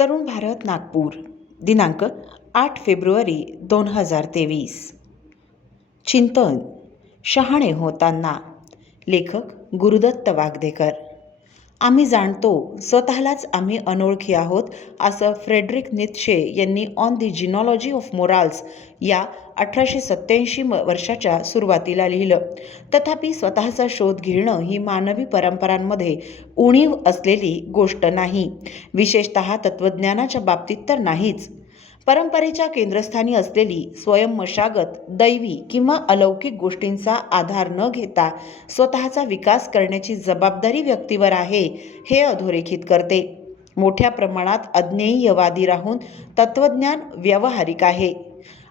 तरुण भारत नागपूर दिनांक 8 फेब्रुवारी 2023. चिंतन शहाणे होताना. लेखक गुरुदत्त वागदेकर. आम्ही जाणतो स्वतःलाच आम्ही अनोळखी आहोत असं फ्रेडरिक नीत्शे यांनी ऑन दी जिनॉलॉजी ऑफ मोराल्स या 1887 वर्षाच्या सुरुवातीला लिहिलं. तथापि स्वतःचा शोध घेणं ही मानवी परंपरांमध्ये उणीव असलेली गोष्ट नाही, विशेषतः तत्त्वज्ञानाच्या बाबतीत तर नाहीच. परंपरेच्या केंद्रस्थानी असलेली स्वयंमशागत दैवी किंवा अलौकिक गोष्टींचा आधार न घेता स्वतःचा विकास करण्याची जबाबदारी व्यक्तीवर आहे, हे अधोरेखित करते. मोठ्या प्रमाणात अज्ञेयवादी राहून तत्त्वज्ञान व्यावहारिक आहे.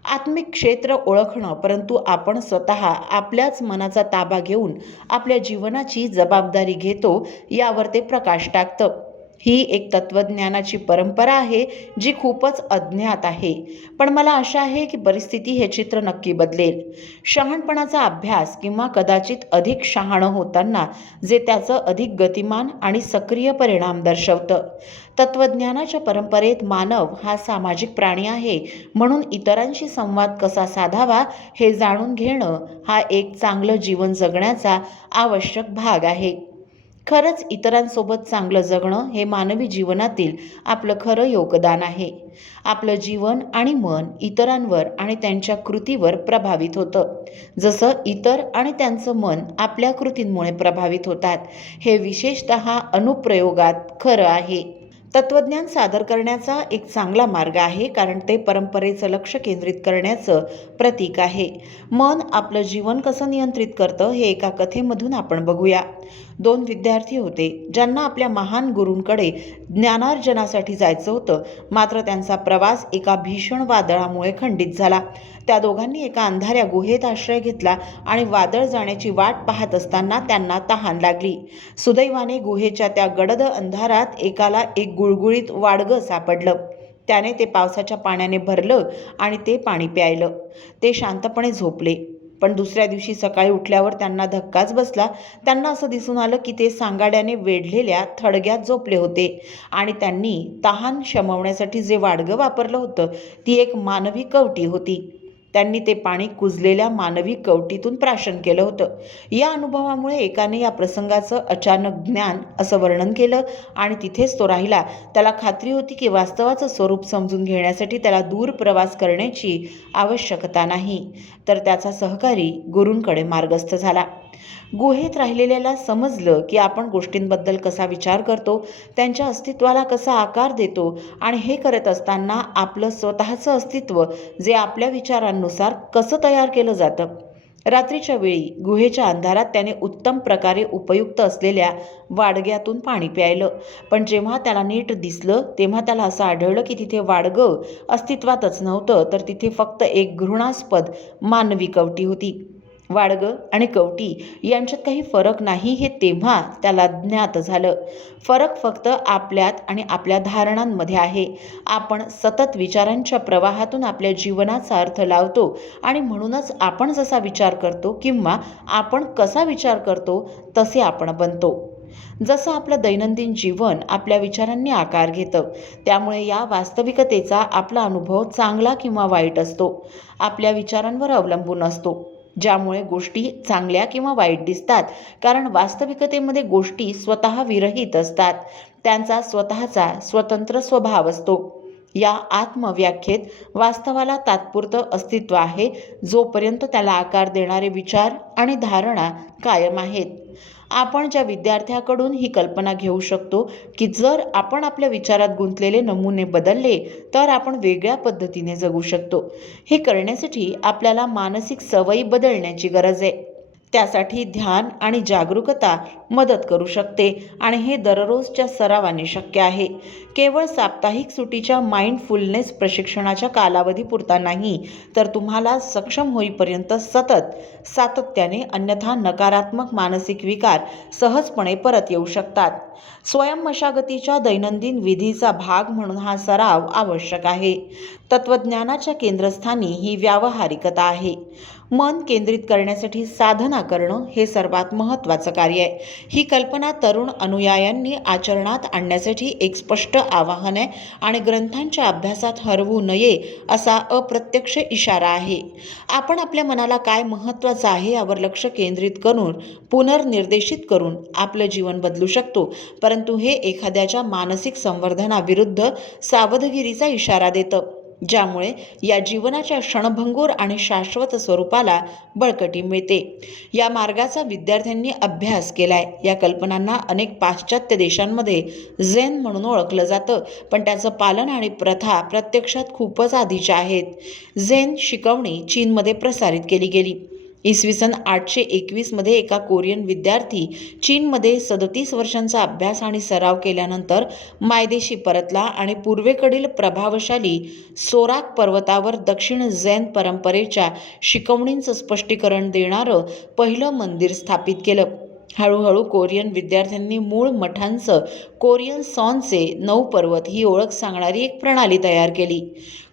आत्मिक क्षेत्र ओळखणं, परंतु आपण स्वतः आपल्याच मनाचा ताबा घेऊन आपल्या जीवनाची जबाबदारी घेतो यावर ते प्रकाश टाकतं. ही एक तत्त्वज्ञानाची परंपरा आहे जी खूपच अज्ञात आहे, पण मला आशा आहे की परिस्थिती हे चित्र नक्की बदलेल. शहाणपणाचा अभ्यास किंवा कदाचित अधिक शहाणं होताना जे त्याचं अधिक गतिमान आणि सक्रिय परिणाम दर्शवतं. तत्त्वज्ञानाच्या परंपरेत मानव हा सामाजिक प्राणी आहे, म्हणून इतरांशी संवाद कसा साधावा हे जाणून घेणं हा एक चांगलं जीवन जगण्याचा आवश्यक भाग आहे. खरंच इतरांसोबत चांगलं जगणं हे मानवी जीवनातील आपलं खरं योगदान आहे. आपलं जीवन आणि मन इतरांवर आणि त्यांच्या कृतीवर प्रभावित होतं, जसं इतर आणि त्यांचं मन आपल्या कृतींमुळे प्रभावित होतात. हे विशेषतः अनुप्रयोगात खरं आहे. तत्त्वज्ञान सादर करण्याचा एक चांगला मार्ग आहे, कारण ते परंपरेचं लक्ष केंद्रित करण्याचं प्रतीक आहे. मन आपलं जीवन कसं नियंत्रित करतं हे एका कथेमधून आपण बघूया. 2 विद्यार्थी होते ज्यांना आपल्या महान गुरूंकडे ज्ञानार्जनासाठी जायचं होतं, मात्र त्यांचा प्रवास एका भीषण वादळामुळे खंडित झाला. त्या दोघांनी एका अंधाऱ्या गुहेत आश्रय घेतला आणि वादळ जाण्याची वाट पाहत असताना त्यांना तहान लागली. सुदैवाने गुहेच्या त्या गडद अंधारात एकाला एक गुळगुळीत वाडगं सापडलं. त्याने ते पावसाच्या पाण्याने भरलं आणि ते पाणी प्यायलं. ते शांतपणे झोपले. पण दुसऱ्या दिवशी सकाळी उठल्यावर त्यांना धक्काच बसला. त्यांना असं दिसून आलं की ते सांगाड्याने वेढलेल्या थडग्यात झोपले होते आणि त्यांनी तहान शमवण्यासाठी जे वाडगं वापरलं होतं ती एक मानवी कवटी होती. त्यांनी ते पाणी कुजलेल्या मानवी कवटीतून प्राशन केलं होतं. या अनुभवामुळे एकाने या प्रसंगाचं अचानक ज्ञान असं वर्णन केलं आणि तिथेच तो राहिला. त्याला खात्री होती की वास्तवाचं स्वरूप समजून घेण्यासाठी त्याला दूर प्रवास करण्याची आवश्यकता नाही, तर त्याचा सहकारी गुरूंकडे मार्गस्थ झाला. गुहेत राहिलेल्याला समजलं की आपण गोष्टींबद्दल कसा विचार करतो, त्यांच्या अस्तित्वाला कसा आकार देतो आणि हे करत असताना आपलं स्वतःचं अस्तित्व जे आपल्या विचारांनुसार कसं तयार केलं जातं. रात्रीच्या वेळी गुहेच्या अंधारात त्याने उत्तम प्रकारे उपयुक्त असलेल्या वाडग्यातून पाणी प्यायलं, पण जेव्हा त्याला नीट दिसलं तेव्हा त्याला असं आढळलं की तिथे वाडगं अस्तित्वातच नव्हतं, तर तिथे फक्त एक घृणास्पद मानवी कवटी होती. वाडगं आणि कवटी यांच्यात काही फरक नाही हे तेव्हा त्याला ज्ञात झालं. फरक फक्त आपल्यात आणि आपल्या धारणांमध्ये आहे. आपण सतत विचारांच्या प्रवाहातून आपल्या जीवनाचा अर्थ लावतो आणि म्हणूनच आपण जसा विचार करतो किंवा आपण कसा विचार करतो तसे आपण बनतो. जसं आपलं दैनंदिन जीवन आपल्या विचारांनी आकार घेतं, त्यामुळे या वास्तविकतेचा आपला अनुभव चांगला किंवा वाईट असतो, आपल्या विचारांवर अवलंबून असतो, ज्यामुळे गोष्टी चांगल्या किंवा वाईट दिसतात. कारण वास्तविकतेमध्ये गोष्टी स्वतः विरहित असतात, त्यांचा स्वतःचा स्वतंत्र स्वभाव असतो. या आत्मव्याख्येत वास्तवाला तात्पुरतं अस्तित्व आहे, जोपर्यंत त्याला आकार देणारे विचार आणि धारणा कायम आहेत. आपण ज्या विद्यार्थ्याकडून ही कल्पना घेऊ शकतो की जर आपण आपल्या विचारात गुंतलेले नमुने बदलले तर आपण वेगळ्या पद्धतीने जगू शकतो. हे करण्यासाठी आपल्याला मानसिक सवयी बदलण्याची गरज आहे. त्यासाठी ध्यान आणि जागरूकता मदत करू शकते आणि हे दररोजच्या सरावाने शक्य आहे. केवळ साप्ताहिक सुटीच्या माइंडफुलनेस प्रशिक्षणाच्या कालावधीपुरता नाही, तर तुम्हाला सक्षम होईपर्यंत सातत्याने, अन्यथा नकारात्मक मानसिक विकार सहजपणे परत येऊ शकतात. स्वयंमशागतीच्या दैनंदिन विधीचा भाग म्हणून हा सराव आवश्यक आहे. तत्त्वज्ञानाच्या केंद्रस्थानी ही व्यावहारिकता आहे. मन केंद्रित करण्यासाठी साधना करणं हे सर्वात महत्त्वाचं कार्य आहे. ही कल्पना तरुण अनुयायांनी आचरणात आणण्यासाठी एक स्पष्ट आवाहन आहे आणि ग्रंथांच्या अभ्यासात हरवू नये असा अप्रत्यक्ष इशारा आहे. आपण आपल्या मनाला काय महत्त्वाचं आहे यावर लक्ष केंद्रित करून पुनर्निर्देशित करून आपलं जीवन बदलू शकतो, परंतु हे एखाद्याच्या मानसिक संवर्धनाविरुद्ध सावधगिरीचा इशारा देतं, ज्यामुळे या जीवनाच्या क्षणभंगूर आणि शाश्वत स्वरूपाला बळकटी मिळते. या मार्गाचा विद्यार्थ्यांनी अभ्यास केलाय. या कल्पनांना अनेक पाश्चात्य देशांमध्ये झेन म्हणून ओळखलं जातं, पण त्याचं पालन आणि प्रथा प्रत्यक्षात खूपच आधीच्या आहेत. झेन शिकवणी चीनमध्ये प्रसारित केली गेली. इसवी सन 821 मध्ये एका कोरियन विद्यार्थी चीनमध्ये 37 वर्षांचा अभ्यास आणि सराव केल्यानंतर मायदेशी परतला आणि पूर्वेकडील प्रभावशाली सोराक पर्वतावर दक्षिण झेन परंपरेच्या शिकवणींचं स्पष्टीकरण देणारं पहिलं मंदिर स्थापित केलं. हळूहळू कोरियन विद्यार्थ्यांनी मूळ मठांचं कोरियन सॉनचे 9 पर्वत ही ओळख सांगणारी एक प्रणाली तयार केली.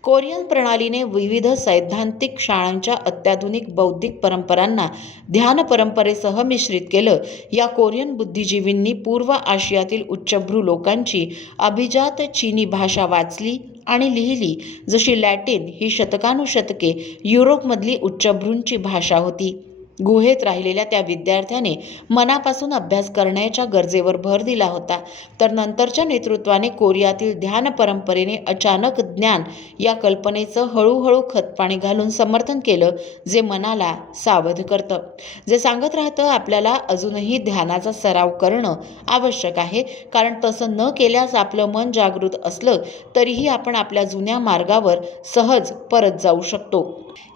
कोरियन प्रणालीने विविध सैद्धांतिक शाळांच्या अत्याधुनिक बौद्धिक परंपरांना ध्यान परंपरेसह मिश्रित केलं. या कोरियन बुद्धिजीवींनी पूर्व आशियातील उच्चभ्रू लोकांची अभिजात चीनी भाषा वाचली आणि लिहिली, जशी लॅटिन ही शतकानुशतके युरोपमधली उच्चभ्रूंची भाषा होती. गुहेत राहिलेल्या त्या विद्यार्थ्याने मनापासून अभ्यास करण्याच्या गरजेवर भर दिला होता, तर नंतरच्या नेतृत्वाने कोरियातील ध्यान परंपरेने अचानक ज्ञान या कल्पनेचं हळूहळू खतपाणी घालून समर्थन केलं, जे मनाला सावध करतं, जे सांगत राहतं आपल्याला अजूनही ध्यानाचा सराव करणं आवश्यक आहे, कारण तसं न केल्यास आपलं मन जागृत असलं तरीही आपण आपल्या जुन्या मार्गावर सहज परत जाऊ शकतो.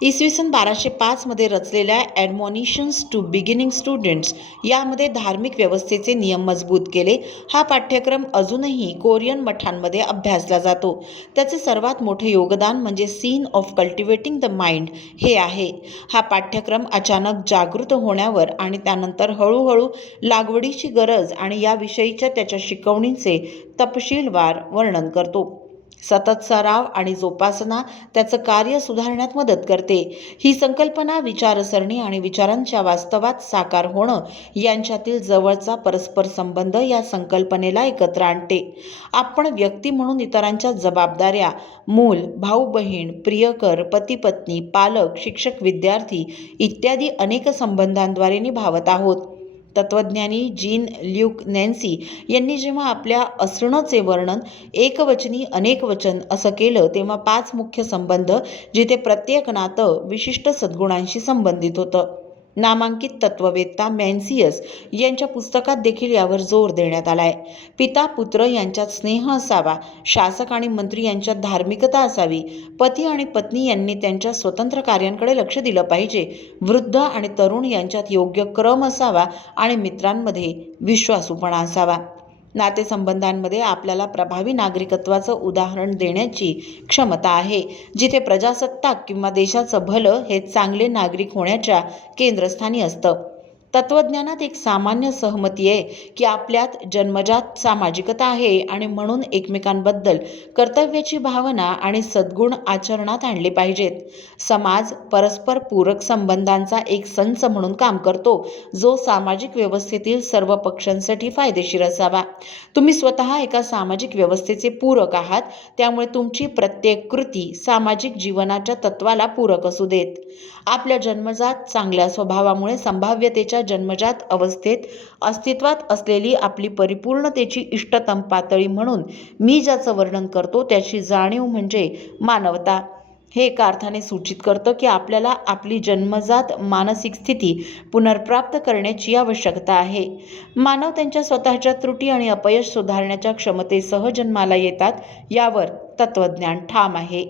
इसवी सन 1205 मध्ये रचलेल्या ॲडमॉनिशन्स टू बिगिनिंग स्टुडंट्स यामध्ये धार्मिक व्यवस्थेचे नियम मजबूत केले. हा पाठ्यक्रम अजूनही कोरियन मठांमध्ये अभ्यासला जातो. त्याचे सर्वात मोठे योगदान म्हणजे seen of cultivating the mind हे आहे. हा पाठ्यक्रम अचानक जागृत होण्यावर आणि त्यानंतर हळूहळू लागवडीची गरज आणि याविषयीच्या त्याच्या शिकवणींचे तपशीलवार वर्णन करतो. सतत सराव आणि जोपासना त्याचं कार्य सुधारण्यात मदत करते. ही संकल्पना विचारसरणी आणि विचारांच्या वास्तवात साकार होणं यांच्यातील जवळचा परस्पर संबंध या संकल्पनेला एकत्र आणते. आपण व्यक्ती म्हणून इतरांच्या जबाबदाऱ्या, मूल, भाऊ बहीण, प्रियकर, पती पत्नी, पालक, शिक्षक, विद्यार्थी इत्यादी अनेक संबंधांद्वारे निभावत आहोत. तत्वज्ञानी जीन ल्यूक नॅन्सी यांनी जेव्हा आपल्या असणंचे वर्णन एकवचनी अनेकवचन असं केलं, तेव्हा 5 मुख्य संबंध जिथे प्रत्येक नातं विशिष्ट सद्गुणांशी संबंधित होतं. नामांकित तत्ववेत्ता मॅन्सियस यांच्या पुस्तकात देखील यावर जोर देण्यात आलाय. पिता पुत्र यांच्यात स्नेह असावा, शासक आणि मंत्री यांच्यात धार्मिकता असावी, पती आणि पत्नी यांनी त्यांच्या स्वतंत्र कार्यांकडे लक्ष दिलं पाहिजे, वृद्ध आणि तरुण यांच्यात योग्य क्रम असावा आणि मित्रांमध्ये विश्वासूपणा असावा. नातेसंबंधांमध्ये आपल्याला प्रभावी नागरिकत्वाचं उदाहरण देण्याची क्षमता आहे, जिथे प्रजासत्ताक किंवा देशाचं भलं हे चांगले नागरिक होण्याच्या केंद्रस्थानी असतं. तत्वज्ञानात एक सामान्य सहमती आहे की आपल्यात जन्मजात सामाजिकता आहे आणि म्हणून एकमेकांबद्दल कर्तव्याची भावना आणि सद्गुण आचरणात आणले पाहिजेत. समाज परस्पर पूरक संबंधांचा एक संच म्हणून काम करतो, जो सामाजिक व्यवस्थेतील सर्व पक्षांसाठी फायदेशीर असावा. तुम्ही स्वतः एका सामाजिक व्यवस्थेचे पूरक आहात, त्यामुळे तुमची प्रत्येक कृती सामाजिक जीवनाच्या तत्वाला पूरक असू देत. आपल्या जन्मजात चांगल्या स्वभावामुळे संभाव्यतेच्या जन्मजात अवस्थेत अस्तित्वात असलेली आपली परिपूर्णतेची इष्टतम पातळी म्हणून मी ज्याचं वर्णन करतो त्याची जाणीव म्हणजे मानवता. हे एका अर्थाने सूचित करतं की आपल्याला आपली जन्मजात मानसिक स्थिती पुनर्प्राप्त करण्याची आवश्यकता आहे. मानव त्यांच्या स्वतःच्या त्रुटी आणि अपयश सुधारण्याच्या क्षमतेसह जन्माला येतात, यावर तत्वज्ञान ठाम आहे.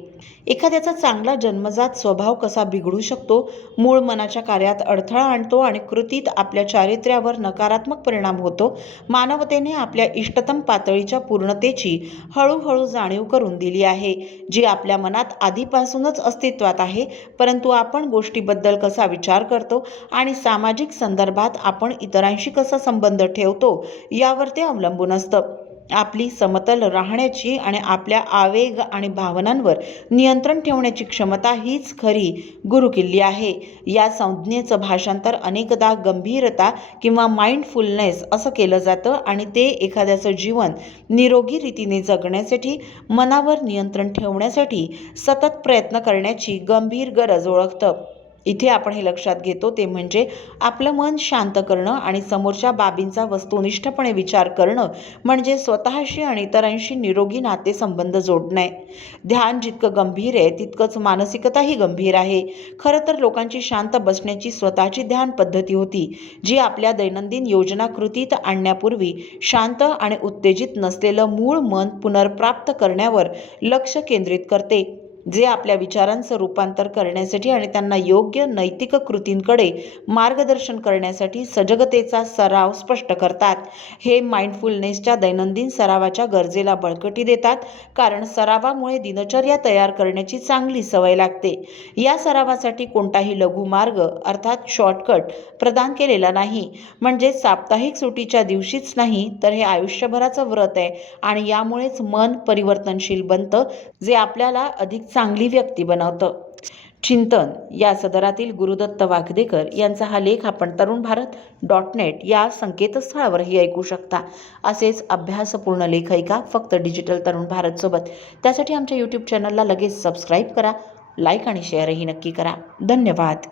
एखाद्याचा चांगला जन्मजात स्वभाव कसा बिघडू शकतो, मूळ मनाच्या कार्यात अडथळा आणतो आणि कृतीत आपल्या चारित्र्यावर नकारात्मक परिणाम होतो. मानवतेने आपल्या इष्टतम पातळीच्या पूर्णतेची हळूहळू जाणीव करून दिली आहे, जी आपल्या मनात आधीपासूनच अस्तित्वात आहे, परंतु आपण गोष्टीबद्दल कसा विचार करतो आणि सामाजिक संदर्भात आपण इतरांशी कसा संबंध ठेवतो यावर ते अवलंबून असतं. आपली समतल राहण्याची आणि आपल्या आवेग आणि भावनांवर नियंत्रण ठेवण्याची क्षमता हीच खरी गुरुकिल्ली आहे. या संज्ञेचं भाषांतर अनेकदा गंभीरता किंवा माइंडफुलनेस असं केलं जातं आणि ते एखाद्याचं जीवन निरोगी रीतीने जगण्यासाठी, मनावर नियंत्रण ठेवण्यासाठी सतत प्रयत्न करण्याची गंभीर गरज ओळखतं. इथे आपण हे लक्षात घेतो ते म्हणजे आपलं मन शांत करणं आणि समोरच्या बाबींचा वस्तुनिष्ठपणे विचार करणं म्हणजे स्वतःशी आणि इतरांशी निरोगी नातेसंबंध जोडणे. ध्यान जितकं गंभीर आहे तितकंच मानसिकताही गंभीर आहे. खरं तर लोकांची शांत बसण्याची स्वतःची ध्यान पद्धती होती, जी आपल्या दैनंदिन योजना कृतीत आणण्यापूर्वी शांत आणि उत्तेजित नसलेलं मूळ मन पुनर्प्राप्त करण्यावर लक्ष केंद्रित करते, जे आपल्या विचारांचं रूपांतर करण्यासाठी आणि त्यांना योग्य नैतिक कृतींकडे मार्गदर्शन करण्यासाठी सजगतेचा सराव स्पष्ट करतात. हे माइंडफुलनेसच्या दैनंदिन सरावाच्या गरजेला बळकटी देतात, कारण सरावामुळे दिनचर्या तयार करण्याची चांगली सवय लागते. या सरावासाठी कोणताही लघुमार्ग अर्थात शॉर्टकट प्रदान केलेला नाही. म्हणजे साप्ताहिक सुटीच्या दिवशीच नाही, तर हे आयुष्यभराचं व्रत आहे आणि यामुळेच मन परिवर्तनशील बनतं, जे आपल्याला अधिक चांगली व्यक्ती बनवतं. चिंतन या सदरातील गुरुदत्त वागदेकर यांचा हा लेख आपण तरुणभारत.net या संकेतस्थळावरही ऐकू शकता. असेच अभ्यासपूर्ण लेख ऐका फक्त डिजिटल तरुण भारत सोबत. त्यासाठी आमच्या YouTube चॅनलला लगेच सबस्क्राईब करा, लाईक आणि शेअरही नक्की करा. धन्यवाद.